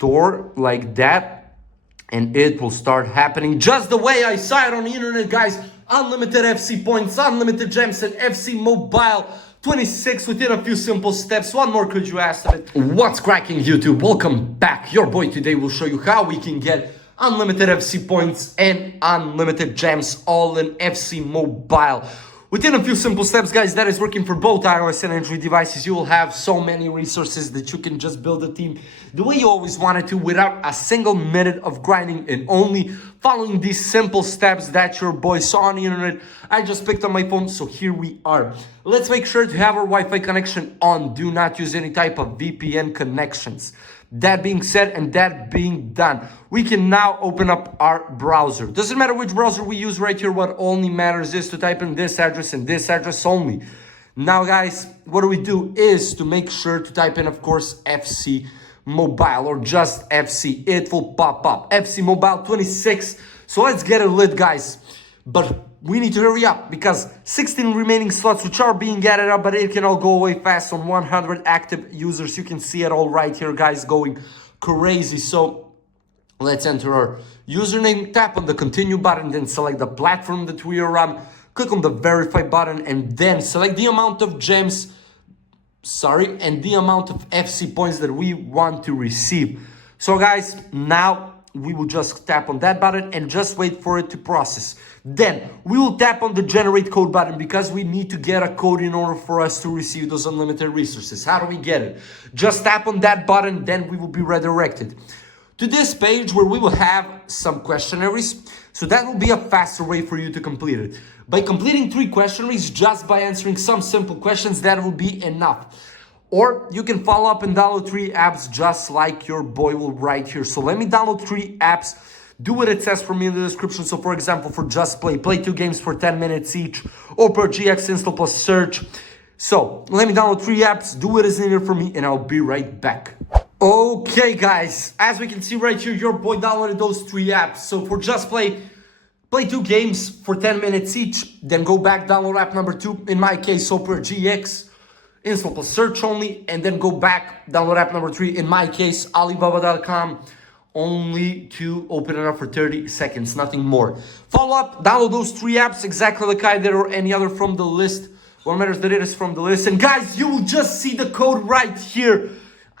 store like that, and it will start happening just the way I saw it on the internet, guys. Unlimited FC points, unlimited gems, and FC Mobile 26 within a few simple steps. One more, could you ask it? What's cracking, YouTube? Welcome back. Your boy today will show you how we can get unlimited FC points and unlimited gems all in FC Mobile. Within a few simple steps, guys, that is working for both iOS and Android devices. You will have so many resources that you can just build a team the way you always wanted to without a single minute of grinding and only following these simple steps that your boy saw on the internet. I just picked up my phone, so here we are. Let's make sure to have our Wi-Fi connection on. Do not use any type of VPN connections. That being said and that being done, we can now open up our browser. Doesn't matter which browser we use right here. What only matters is to type in this address and this address only. Now, guys, what we do is to make sure to type in, of course, FC Mobile or just FC. It will pop up. FC Mobile 26. So let's get it lit, guys. But we need to hurry up because 16 remaining slots which are being added up, but it can all go away fast on 100 active users. You can see it all right here, guys, going crazy. So let's enter our username, tap on the continue button, then select the platform that we are on, click on the verify button, and then select the amount of gems, and the amount of FC points that we want to receive. So, guys, now we will just tap on that button and just wait for it to process. Then we will tap on the generate code button because we need to get a code in order for us to receive those unlimited resources. How do we get it? Just tap on that button, then we will be redirected to this page where we will have some questionnaires. So that will be a faster way for you to complete it. By completing 3 questionnaires, just by answering some simple questions, that will be enough. Or you can follow up and download 3 apps just like your boy will right here. So let me download 3 apps. Do what it says for me in the description. So for example, for Just Play 2 games for 10 minutes each. Or per GX install plus search. So let me download 3 apps. Do what is needed for me and I'll be right back. Okay, guys. As we can see right here, your boy downloaded those 3 apps. So for Just Play 2 games for 10 minutes each. Then go back, download app number 2. In my case, so per GX. Install plus search only, and then go back, download app number 3, in my case, Alibaba.com, only to open it up for 30 seconds, nothing more. Follow up, download those 3 apps, exactly like I did, or any other from the list. What matters that it is from the list. And guys, you will just see the code right here.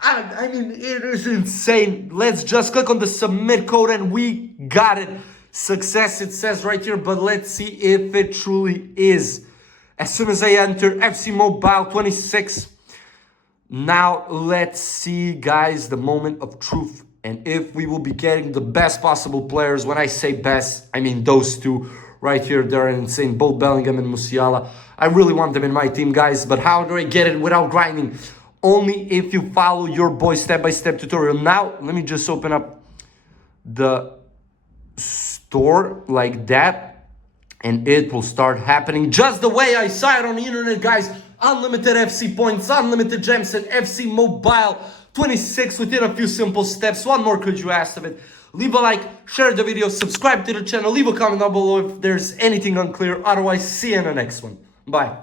I mean, it is insane. Let's just click on the submit code and we got it. Success, it says right here, but let's see if it truly is. As soon as I enter FC Mobile 26, now let's see, guys, the moment of truth. And if we will be getting the best possible players. When I say best, I mean those 2 right here. They're insane, both Bellingham and Musiala. I really want them in my team, guys. But how do I get it without grinding? Only if you follow your boy's step-by-step tutorial. Now, let me just open up the store like that. And it will start happening just the way I saw it on the internet, guys. Unlimited FC points, unlimited gems, and FC Mobile 26 within a few simple steps. One more, could you ask of it? Leave a like, share the video, subscribe to the channel, leave a comment down below if there's anything unclear. Otherwise, see you in the next one. Bye.